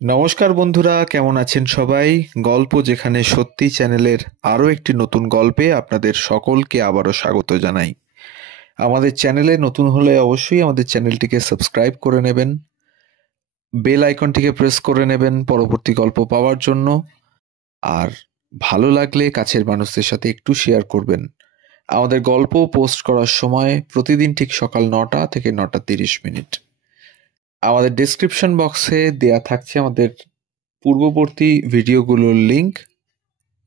নমস্কার বন্ধুরা, কেমন আছেন সবাই? গল্প যেখানে সত্যি চ্যানেলের আরও একটি নতুন গল্পে আপনাদের সকলকে আবারও স্বাগত জানাই। আমাদের চ্যানেলে নতুন হলে অবশ্যই আমাদের চ্যানেলটিকে সাবস্ক্রাইব করে নেবেন, বেল আইকনটিকে প্রেস করে নেবেন পরবর্তী গল্প পাওয়ার জন্য। আর ভালো লাগলে কাছের মানুষদের সাথে একটু শেয়ার করবেন। আমাদের গল্প পোস্ট করার সময় প্রতিদিন ঠিক সকাল 9টা থেকে 9:30। আমাদের ডেসক্রিপশন বক্সে দেয়া থাকছে আমাদের পূর্ববর্তী ভিডিওগুলোর লিংক।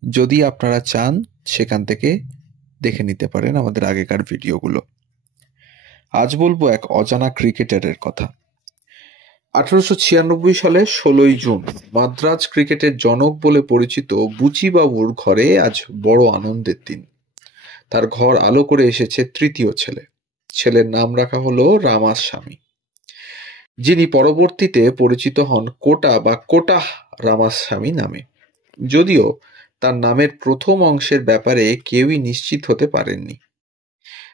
যদি আপনারা চান সেখান থেকে দেখে নিতে পারেন আমাদের আগেকার ভিডিওগুলো। আজ বলবো এক অজানা ক্রিকেটারের কথা। 1896 সালে 16ই জুন মাদ্রাজ ক্রিকেটের জনক বলে পরিচিত বুচিবাবুর ঘরে আজ বড় আনন্দের দিন। তার ঘর আলো করে এসেছে তৃতীয় ছেলে। ছেলের নাম রাখা হলো রামাস্বামী, যিনি পরবর্তীতে পরিচিত হন কোটা বা কোটাহ রামাস্বামী নামে। যদিও তার নামের প্রথম অংশের ব্যাপারে কেউই নিশ্চিত হতে পারেননি।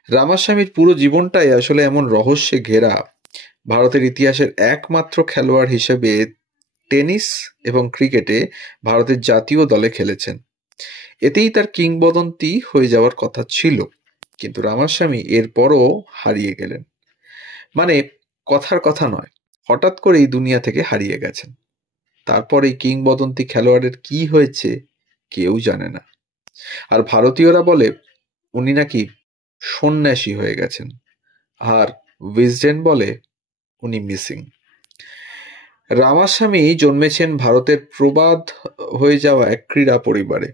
রামাস্বামীর পুরো জীবনটাই আসলে এমন রহস্যে ঘেরা। ভারতের ইতিহাসের একমাত্র খেলোয়াড় হিসেবে টেনিস এবং ক্রিকেটে ভারতের জাতীয় দলে খেলেছেন। এতেই তার কিংবদন্তি হয়ে যাওয়ার কথা ছিল, কিন্তু রামাস্বামী এরপরও হারিয়ে গেলেন। মানে কথার কথা নয়, হঠাৎ করেই দুনিয়া থেকে হারিয়ে গেছেন। তারপর এই কিংবদন্তি খেলোয়াড়ের কি হয়েছে কেউ জানে না। আর ভারতীয়রা বলে উনি নাকি সন্ন্যাসী হয়ে গেছেন, আর উইজডেন বলে উনি মিসিং। রামাস্বামী জন্মেছেন ভারতের প্রবাদ হয়ে যাওয়া এক ক্রীড়া পরিবারে।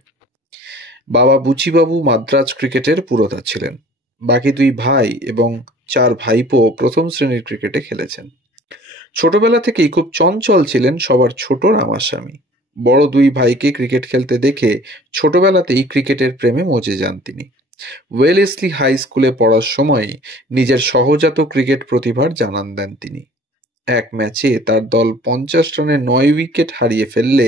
বাবা বুচিবাবু মাদ্রাজ ক্রিকেটের পুরোধা ছিলেন। বাকি দুই ভাই এবং 4 ভাইপো প্রথম শ্রেণীর ক্রিকেটে খেলেছেন। ছোটবেলা থেকেই খুব চঞ্চল ছিলেন সবার ছোট রামাস্বামী। বড় দুই ভাইকে ক্রিকেট খেলতে দেখে ছোটবেলাতেই ক্রিকেটের প্রেমে মজে যান তিনি। ওয়েলেসলি হাই স্কুলে পড়ার সময় নিজের সহজাত ক্রিকেট প্রতিভার জানান দেন তিনি। এক ম্যাচে তার দল 50 রানে 9 উইকেট হারিয়ে ফেললে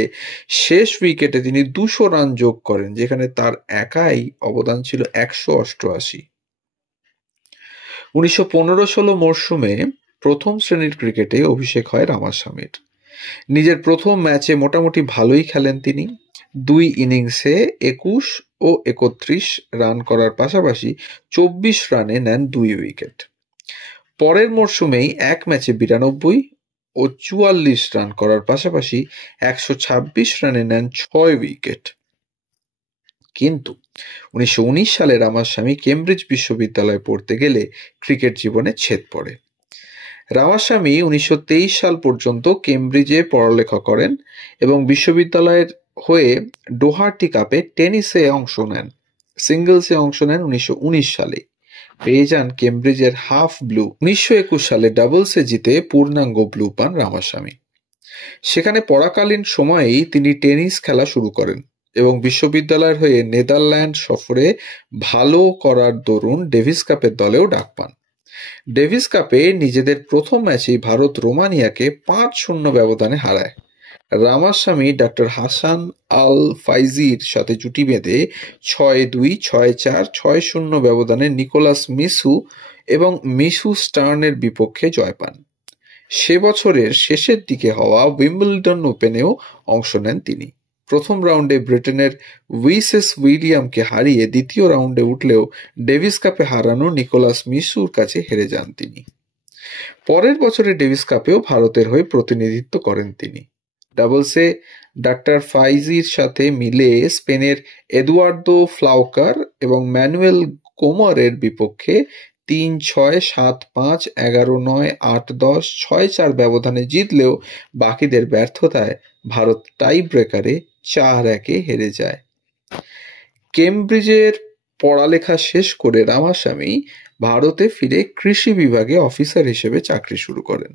শেষ উইকেটে তিনি 200 রান যোগ করেন, যেখানে তার একাই অবদান ছিল 188। 1915-16 মরশুমে প্রথম শ্রেণীর ক্রিকেটে অভিষেক হয় রামাস্বামীর। নিজের প্রথম ম্যাচে মোটামুটি ভালোই খেলেন তিনি। 2 ইনিংসে 21 ও 31 রান করার পাশাপাশি 24 রানে নেন 2 উইকেট। পরের মরশুমেই এক ম্যাচে 92 ও 44 রান করার পাশাপাশি 126 রানে নেন 6 উইকেট। কিন্তু 1919 সালে রামাস্বামী কেমব্রিজ বিশ্ববিদ্যালয়ে পড়তে গেলে ক্রিকেট জীবনে ছেদ পড়ে। রামাস্বামী 1923 সাল পর্যন্ত কেমব্রিজে পড়ালেখা করেন এবং বিশ্ববিদ্যালয়ের হয়ে ডোহার্টি কাপে টেনিসে অংশ নেন। সিঙ্গলসে অংশ নেন 1919 সালে, পেয়ে যান কেমব্রিজের হাফ ব্লু। 1921 সালে ডাবলসে জিতে পূর্ণাঙ্গ ব্লু পান রামাস্বামী। সেখানে পড়াকালীন সময়েই তিনি টেনিস খেলা শুরু করেন এবং বিশ্ববিদ্যালয়ের হয়ে নেদারল্যান্ড সফরে ভালো করার দরুন ডেভিস কাপের দলেও ডাক পান। ডেভিস কাপে নিজেদের প্রথম ম্যাচেই ভারত রোমানিয়াকে 5-0 ব্যবধানে হারায়। রামাস্বামী ডাক্তার হাসান আল ফাইজির সাথে জুটি বেঁধে 6-2, 6-4, 6-0 ব্যবধানে নিকোলাস মিসু এবং মিসু স্টার্নের বিপক্ষে জয় পান। সে বছরের শেষের দিকে হওয়া উইম্বলডন ওপেনেও অংশ নেন তিনি। প্রথম রাউন্ডে ব্রিটেনের উইসেস উইলিয়ামকে হারিয়ে দ্বিতীয় রাউন্ডে উঠলেও ডেভিস কাপে হারানো নিকোলাস মিসুর কাছে হেরে যান তিনি। পরের বছরে ডেভিস কাপেও ভারতের হয়ে প্রতিনিধিত্ব করেন তিনি। ডাবলসে ডাক্তার ফাইজির সাথে মিলে স্পেনের এদুয়ার্দো ফ্লাউকার এবং ম্যানুয়েল কোমরের বিপক্ষে 3-6, 7-5, 11-9, 8-10, 6-4 ব্যবধানে জিতলেও বাকিদের ব্যর্থতায় ভারত টাই ব্রেকারে 4-1 হেরে যায়। কেমব্রিজের পড়ালেখা শেষ করে রামাস্বামী ভারতে ফিরে কৃষি বিভাগে অফিসার হিসেবে চাকরি শুরু করেন।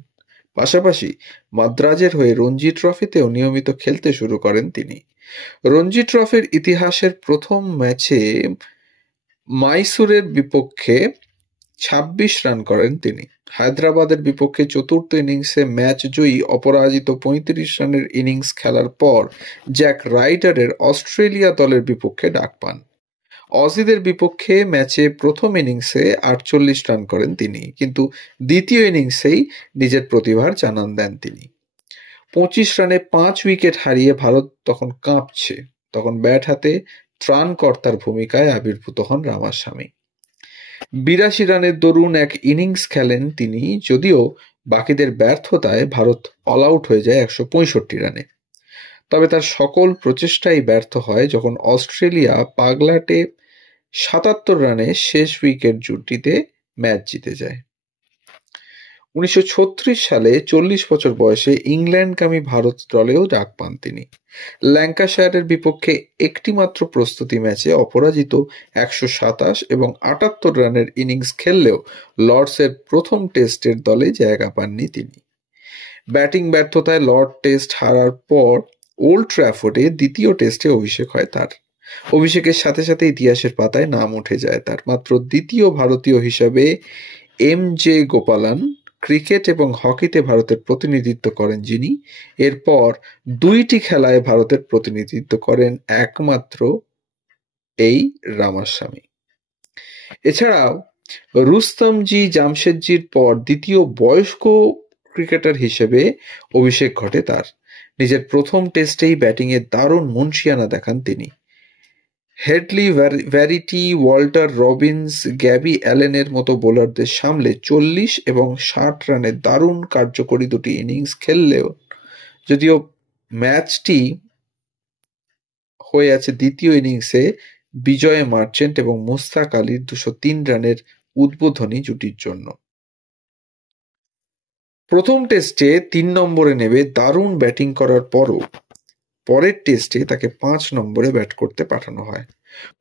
পাশাপাশি মাদ্রাজের হয়ে রঞ্জি ট্রফিতেও নিয়মিত খেলতে শুরু করেন তিনি। রঞ্জি ট্রফির ইতিহাসের প্রথম ম্যাচে মাইসুরের বিপক্ষে 26 রান করেন তিনি। হায়দ্রাবাদের বিপক্ষে চতুর্থ ইনিংসে ম্যাচ জয়ী অপরাজিত 35 রানের ইনিংস খেলার পর জ্যাক রাইডারের অস্ট্রেলিয়া দলের বিপক্ষে ডাক পান। অজিদের বিপক্ষে ম্যাচে প্রথম ইনিংসে 48 রান করেন তিনি, কিন্তু দ্বিতীয় ইনিংসেই নিজের প্রতিভার জানান দেন তিনি। 25 রানে 5 উইকেট হারিয়ে ভারত তখন কাঁপছে। তখন ব্যাট হাতে ত্রাণকর্তার ভূমিকায় আবির্ভূত হন রামাস্বামী। 82 রানের দরুন এক ইনিংস খেলেন তিনি, যদিও বাকিদের ব্যর্থতায় ভারত অল আউট হয়ে যায় 165 রানে। তবে তার সকল প্রচেষ্টাই ব্যর্থ হয় যখন অস্ট্রেলিয়া পাগলাটে 77 রানে শেষ উইকেট জুটিতে ম্যাচ জিতে যায়। 1936 সালে 40 বছর বয়সে ইংল্যান্ডগামী ভারত দলেও ডাক পান তিনি। ল্যাঙ্কাশায়ারের বিপক্ষে একটিমাত্র প্রস্তুতি ম্যাচে অপরাজিত 127 এবং 78 রানের ইনিংস খেললেও লর্ডসের প্রথম টেস্টের দলে জায়গা পাননি তিনি। ব্যাটিং ব্যর্থতায় লর্ড টেস্ট হারার পর ওল্ড ট্র্যাফোর্ডে দ্বিতীয় টেস্টে অভিষেক হয় তার। অভিষেকের সাথে সাথে ইতিহাসের পাতায় নাম উঠে যায় তার। মাত্র দ্বিতীয় ভারতীয় হিসাবে এম.জে. গোপালান ক্রিকেট এবং হকিতে ভারতের প্রতিনিধিত্ব করেন যিনি। এরপর 2টি খেলায় ভারতের প্রতিনিধিত্ব করেন একমাত্র এই রামাস্বামী। এছাড়াও রুস্তমজি জামশেদজির পর দ্বিতীয় বয়স্ক ক্রিকেটার হিসেবে অভিষেক ঘটে তার। নিজের প্রথম টেস্টেই ব্যাটিংয়ে দারুণ মুনশিয়ানা দেখান তিনি। Hedley, Verity, Walter Robins, Gubby অ্যালেনের মতো বোলারদের সামলে 40 এবং 60 রানের দারুণ কার্যকরী দুটি ইনিংস খেললেও, যদিও ম্যাচটি হয়ে আছে দ্বিতীয় ইনিংসে বিজয় মার্চেন্ট এবং মুস্তাক আলীর 203 রানের উদ্বোধনী জুটির জন্য। প্রথম টেস্টে 3 নম্বরে নেমে দারুণ ব্যাটিং করার পরও পরের টেস্টে তাকে 5 নম্বরে ব্যাট করতে পাঠানো হয়।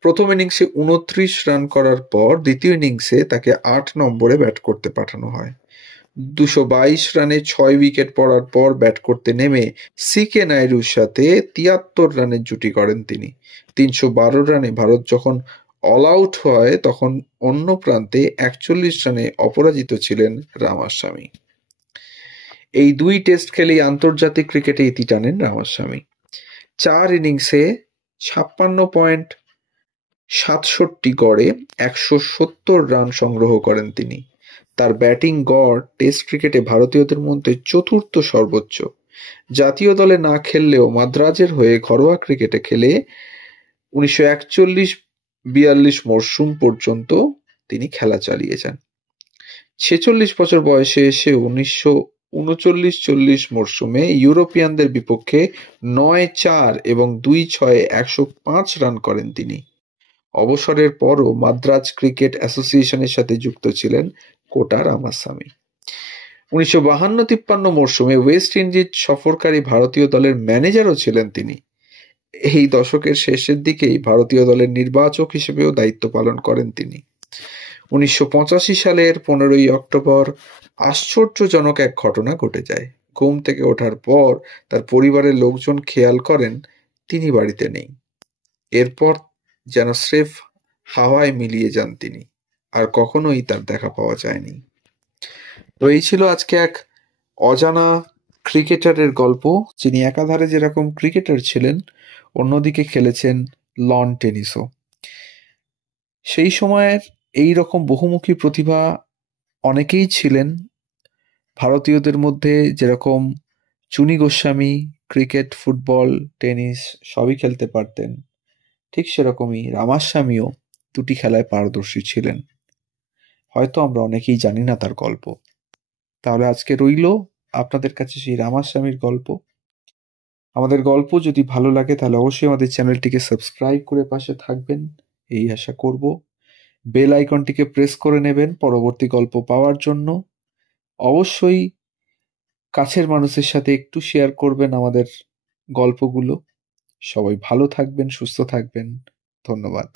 প্রথম ইনিংসে 29 রান করার পর দ্বিতীয় ইনিংসে তাকে 8 নম্বরে ব্যাট করতে পাঠানো হয়। 222 রানে 6 উইকেট পড়ার পর ব্যাট করতে নেমে সি.কে. নায়ডুর সাথে 73 রানের জুটি গড়েন তিনি। 312 রানে ভারত যখন অল আউট হয় তখন অন্য প্রান্তে 41 রানে অপরাজিত ছিলেন রামাস্বামী। এই 2 টেস্ট খেলেই আন্তর্জাতিক ক্রিকেটে ইতি টানেন রামাস্বামী। 4 ইনিংসে 56.67 গড়ে 170 রান সংগ্রহ করেন তিনি। তার ব্যাটিং গড় টেস্ট ক্রিকেটে ভারতীয়দের মধ্যে চতুর্থ সর্বোচ্চ। জাতীয় দলে না খেললেও মাদ্রাজের হয়ে ঘরোয়া ক্রিকেটে খেলে 1941-42 মরশুম পর্যন্ত তিনি খেলা চালিয়ে যান। 46 বছর বয়সে এসে 1939-40 মরশুমে ইউরোপিয়ানদের বিপক্ষে 9-4 এবং 2-6-এ 105 রান করেন তিনি। অবসরের পরও মাদ্রাজ ক্রিকেট অ্যাসোসিয়েশনের সাথে যুক্ত ছিলেন কোটা রামাস্বামী। 1952-53 মরশুমে ওয়েস্ট ইন্ডিজ সফরকারী ভারতীয় দলের ম্যানেজারও ছিলেন তিনি। এই দশকের শেষের দিকেই ভারতীয় দলের নির্বাচক হিসেবেও দায়িত্ব পালন করেন তিনি। 1985 সালের 15ই অক্টোবর আশ্চর্যজনক এক ঘটনা ঘটে যায়। ঘুম থেকে ওঠার পর তার পরিবারের লোকজন খেয়াল করেন তিনি বাড়িতে নেই। এরপর যেন স্রেফ হাওয়ায় মিলিয়ে যান তিনি, আর কখনোই তার দেখা পাওয়া যায়নি। তো এই ছিল আজকে এক অজানা ক্রিকেটারের গল্প, যিনি একাধারে যেরকম ক্রিকেটার ছিলেন অন্যদিকে খেলেছেন লন টেনিসও। সেই সময়ের এই রকম বহুমুখী প্রতিভা অনেকেই ছিলেন। ভারতীয়দের মধ্যে যেরকম চুনি গোস্বামী ক্রিকেট, ফুটবল, টেনিস সবই খেলতে পারতেন, ঠিক সেরকমই রামাস্বামীও 2টি খেলায় পারদর্শী ছিলেন। হয়তো আমরা অনেকেই জানি না তার গল্প। তাহলে আজকে রইল আপনাদের কাছে সেই রামাস্বামীর গল্প। আমাদের গল্প যদি ভালো লাগে তাহলে অবশ্যই আমাদের চ্যানেলটিকে সাবস্ক্রাইব করে পাশে থাকবেন, এই আশা করব। বেল আইকনটিকে প্রেস করে নেবেন পরবর্তী গল্প পাওয়ার জন্য। অবশ্যই কাছের মানুষের সাথে একটু শেয়ার করবেন আমাদের গল্পগুলো। সবাই ভালো থাকবেন, সুস্থ থাকবেন। ধন্যবাদ।